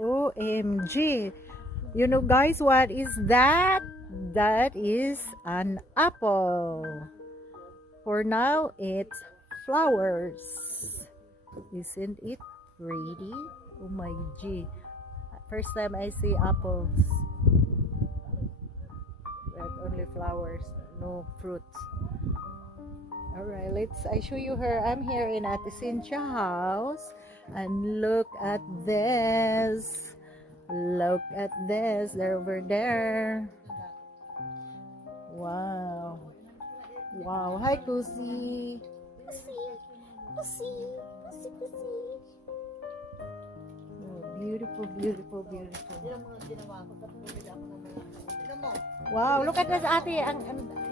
OMG. You know, guys, what is that? That is an apple. For now, it's flowers. Isn't it pretty? Oh my G. First time I see apples. But only flowers, no fruits. Alright, I show you her. I'm here in Ate Cynthia house. And look at this. Look at this. They're over there. Wow. Wow. Hi, Kusi. Kusi. Kusi. Kusi. Kusi. Oh, beautiful, beautiful, beautiful. Wow, look at this, ate.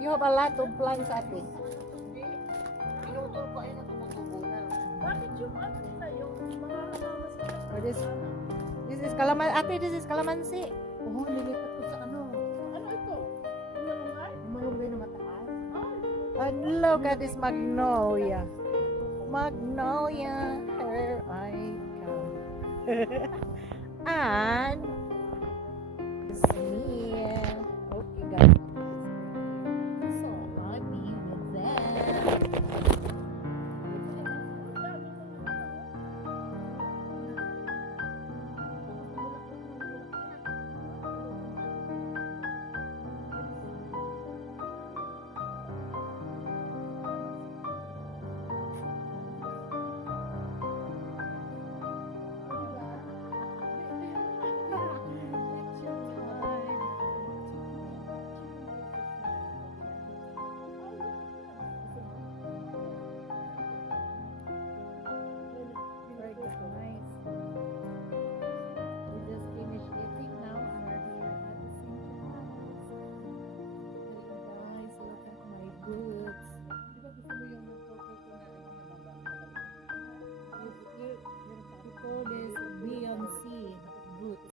You have a lot of plants, ate. Oh, this is kalamansi. Ate, this is kalamansi. Oh, nilipat ko sa ano. Ano ito? Malunggay? Malunggay na mataas. And look at this magnolia. Magnolia, here I come. And